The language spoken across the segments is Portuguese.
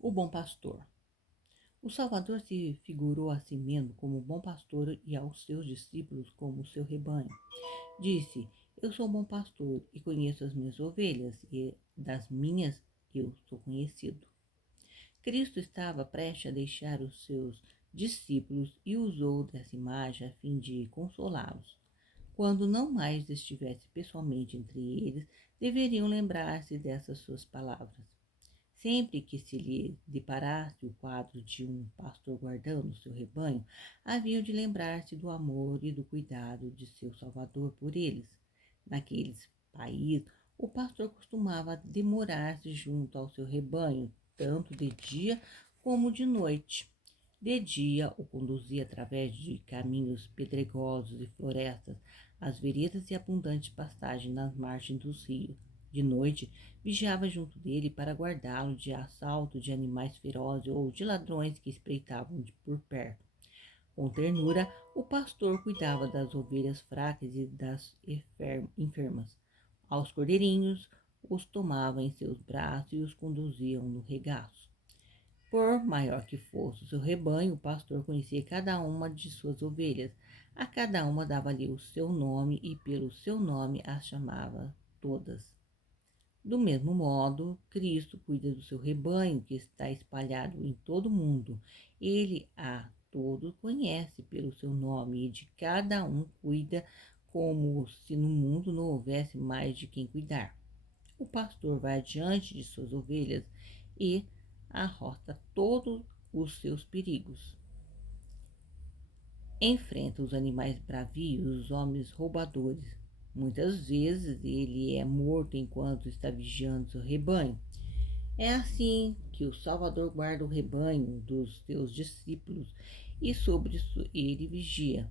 O bom pastor. O Salvador se figurou a si mesmo como bom pastor e aos seus discípulos como seu rebanho. Disse: Eu sou bom pastor e conheço as minhas ovelhas, e das minhas eu sou conhecido. Cristo estava prestes a deixar os seus discípulos e usou dessa imagem a fim de consolá-los. Quando não mais estivesse pessoalmente entre eles, deveriam lembrar-se dessas suas palavras. Sempre que se lhe deparasse o quadro de um pastor guardando seu rebanho, haviam de lembrar-se do amor e do cuidado de seu Salvador por eles. Naqueles países, o pastor costumava demorar-se junto ao seu rebanho, tanto de dia como de noite. De dia, o conduzia através de caminhos pedregosos e florestas, às veredas e abundantes pastagens nas margens dos rios. De noite, vigiava junto dele para guardá-lo de assalto de animais ferozes ou de ladrões que espreitavam por perto. Com ternura, o pastor cuidava das ovelhas fracas e das enfermas. Aos cordeirinhos, os tomava em seus braços e os conduzia no regaço. Por maior que fosse o seu rebanho, o pastor conhecia cada uma de suas ovelhas. A cada uma dava-lhe o seu nome e pelo seu nome as chamava todas. Do mesmo modo, Cristo cuida do seu rebanho, que está espalhado em todo o mundo. Ele a todos conhece pelo seu nome e de cada um cuida como se no mundo não houvesse mais de quem cuidar. O pastor vai adiante de suas ovelhas e arrota todos os seus perigos. Enfrenta os animais bravios, os homens roubadores. Muitas vezes ele é morto enquanto está vigiando seu rebanho. É assim que o Salvador guarda o rebanho dos seus discípulos e sobre isso ele vigia.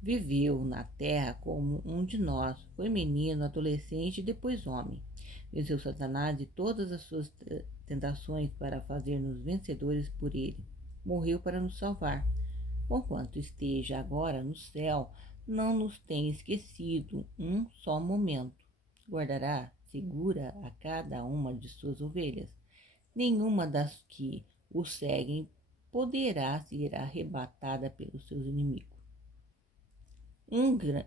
Viveu na terra como um de nós, foi menino, adolescente e depois homem. Venceu Satanás e todas as suas tentações para fazer-nos vencedores por ele. Morreu para nos salvar. Conquanto esteja agora no céu, não nos tem esquecido um só momento. Guardará segura a cada uma de suas ovelhas. Nenhuma das que o seguem poderá ser arrebatada pelos seus inimigos.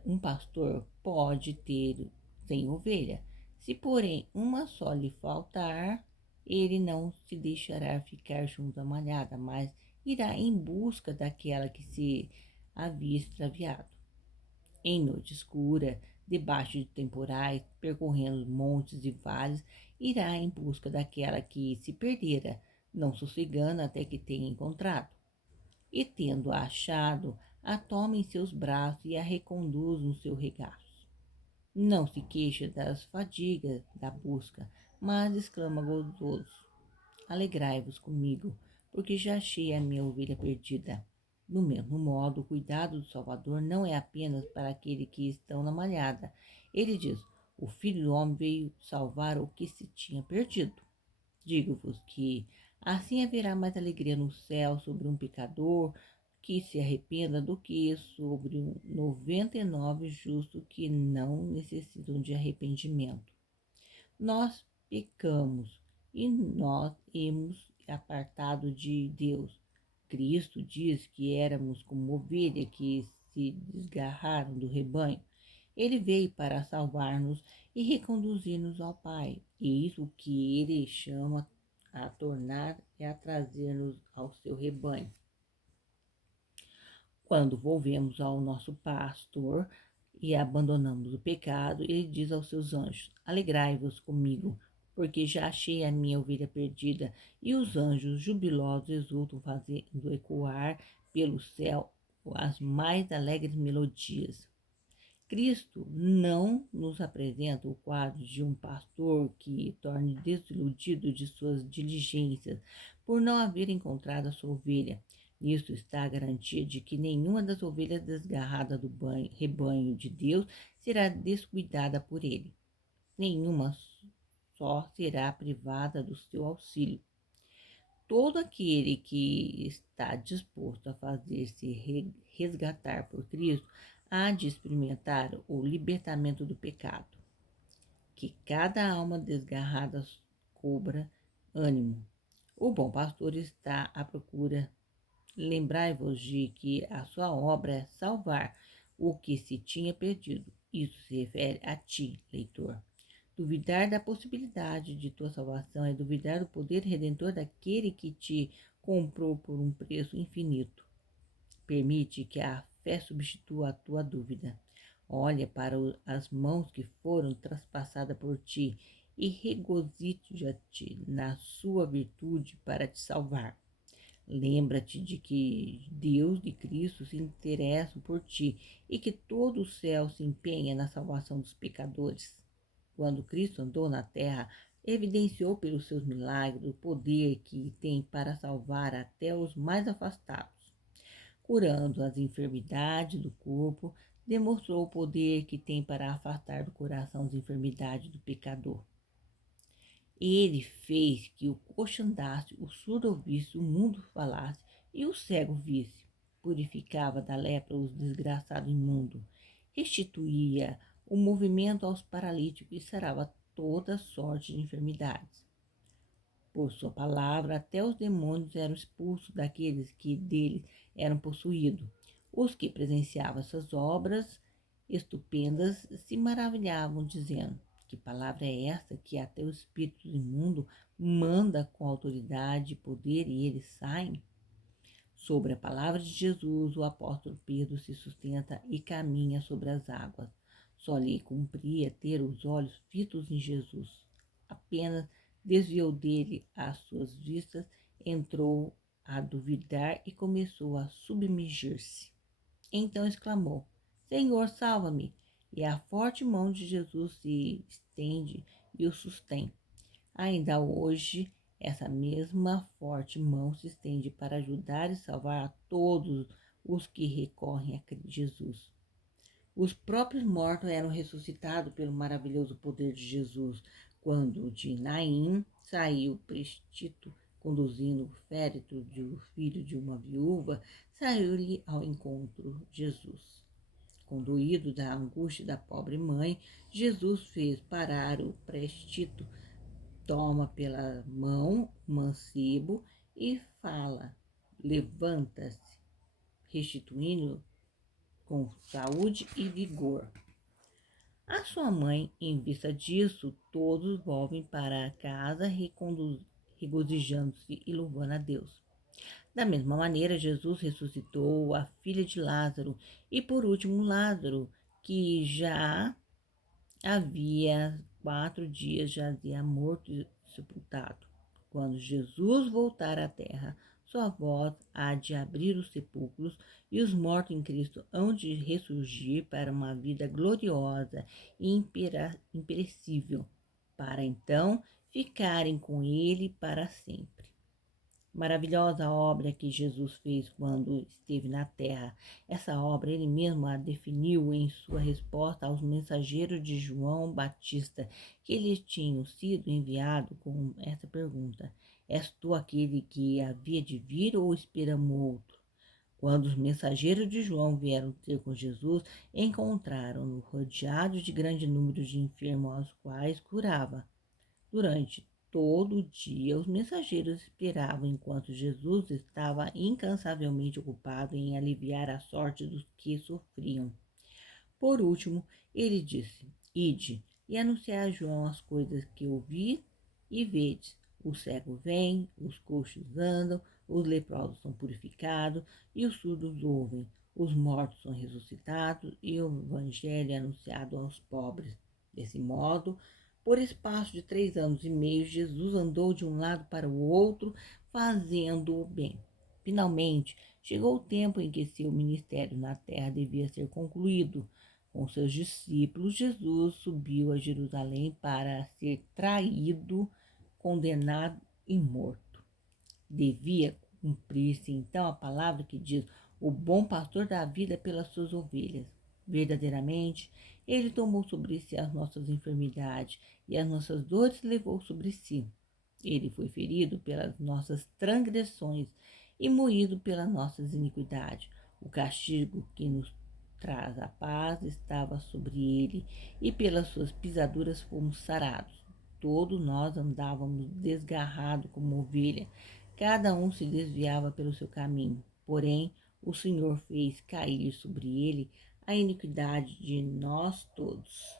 Um pastor pode ter 100 ovelhas. Se, porém, uma só lhe faltar, ele não se deixará ficar junto à malhada, mas irá em busca daquela que se havia extraviado. Em noite escura, debaixo de temporais, percorrendo montes e vales, irá em busca daquela que se perdera, não sossegando até que tenha encontrado. E tendo-a achado, a toma em seus braços e a reconduz no seu regaço. Não se queixa das fadigas da busca, mas exclama gozoso: Alegrai-vos comigo, porque já achei a minha ovelha perdida. Do mesmo modo, o cuidado do Salvador não é apenas para aqueles que estão na malhada. Ele diz: O Filho do Homem veio salvar o que se tinha perdido. Digo-vos que assim haverá mais alegria no céu sobre um pecador que se arrependa do que sobre 99 justos que não necessitam de arrependimento. Nós pecamos e nós hemos apartado de Deus. Cristo diz que éramos como ovelhas que se desgarraram do rebanho. Ele veio para salvar-nos e reconduzir-nos ao Pai. E isso que ele chama a tornar e a trazer-nos ao seu rebanho. Quando volvemos ao nosso pastor e abandonamos o pecado, ele diz aos seus anjos: Alegrai-vos comigo, porque já achei a minha ovelha perdida. E os anjos jubilosos exultam, fazendo ecoar pelo céu as mais alegres melodias. Cristo não nos apresenta o quadro de um pastor que torne desiludido de suas diligências por não haver encontrado a sua ovelha. Nisto está a garantia de que nenhuma das ovelhas desgarradas do rebanho de Deus será descuidada por ele. Nenhuma só será privada do seu auxílio. Todo aquele que está disposto a fazer-se resgatar por Cristo há de experimentar o libertamento do pecado. Que cada alma desgarrada cobra ânimo. O bom pastor está à procura. Lembrai-vos de que a sua obra é salvar o que se tinha perdido. Isso se refere a ti, leitor. Duvidar da possibilidade de tua salvação é duvidar do poder redentor daquele que te comprou por um preço infinito. Permite que a fé substitua a tua dúvida. Olha para as mãos que foram traspassadas por ti e regozija-te na sua virtude para te salvar. Lembra-te de que Deus de Cristo se interessa por ti e que todo o céu se empenha na salvação dos pecadores. Quando Cristo andou na terra, evidenciou pelos seus milagres o poder que tem para salvar até os mais afastados. Curando as enfermidades do corpo, demonstrou o poder que tem para afastar do coração as enfermidades do pecador. Ele fez que o coxo andasse, o surdo ouvisse, o mundo falasse e o cego visse. Purificava da lepra os desgraçados imundos, restituía o movimento aos paralíticos e sarava toda sorte de enfermidades. Por sua palavra, até os demônios eram expulsos daqueles que dele eram possuídos. Os que presenciavam essas obras estupendas se maravilhavam, dizendo: que palavra é essa que até o espírito imundo manda com autoridade e poder e eles saem? Sobre a palavra de Jesus, o apóstolo Pedro se sustenta e caminha sobre as águas. Só lhe cumpria ter os olhos fitos em Jesus. Apenas desviou dele as suas vistas, entrou a duvidar e começou a submergir-se. Então exclamou: Senhor, salva-me! E a forte mão de Jesus se estende e o sustém. Ainda hoje, essa mesma forte mão se estende para ajudar e salvar a todos os que recorrem a Jesus. Os próprios mortos eram ressuscitados pelo maravilhoso poder de Jesus, quando de Naim saiu Prestito, conduzindo o féretro do filho de uma viúva, saiu-lhe ao encontro Jesus. Conduído da angústia da pobre mãe, Jesus fez parar o Prestito, toma pela mão o mancebo e fala: levanta-se, restituindo com saúde e vigor. A sua mãe, em vista disso, todos volvem para casa regozijando-se e louvando a Deus. Da mesma maneira, Jesus ressuscitou a filha de Lázaro e, por último, Lázaro, que já havia 4 dias jazia morto e sepultado. Quando Jesus voltar à terra, sua voz há de abrir os sepulcros e os mortos em Cristo hão de ressurgir para uma vida gloriosa e imperecível, para então ficarem com Ele para sempre. Maravilhosa obra que Jesus fez quando esteve na terra. Essa obra ele mesmo a definiu em sua resposta aos mensageiros de João Batista, que lhes tinham sido enviados com essa pergunta: És tu aquele que havia de vir ou esperamos outro? Quando os mensageiros de João vieram ter com Jesus, encontraram-no rodeado de grande número de enfermos, aos quais curava. Durante todo o dia, os mensageiros esperavam enquanto Jesus estava incansavelmente ocupado em aliviar a sorte dos que sofriam. Por último, ele disse: Ide e anunciai a João as coisas que ouvi e vedes. O cego vem, os coxos andam, os leprosos são purificados e os surdos ouvem. Os mortos são ressuscitados e o evangelho é anunciado aos pobres. Desse modo, por espaço de 3 anos e meio, Jesus andou de um lado para o outro, fazendo o bem. Finalmente, chegou o tempo em que seu ministério na terra devia ser concluído. Com seus discípulos, Jesus subiu a Jerusalém para ser traído, condenado e morto. Devia cumprir-se então a palavra que diz: o bom pastor dá a vida pelas suas ovelhas. Verdadeiramente, ele tomou sobre si as nossas enfermidades e as nossas dores levou sobre si. Ele foi ferido pelas nossas transgressões e moído pelas nossas iniquidades. O castigo que nos traz a paz estava sobre ele, e pelas suas pisaduras fomos sarados. Todos nós andávamos desgarrados como ovelha, Cada um se desviava pelo seu caminho, porém o Senhor fez cair sobre ele a iniquidade de nós todos.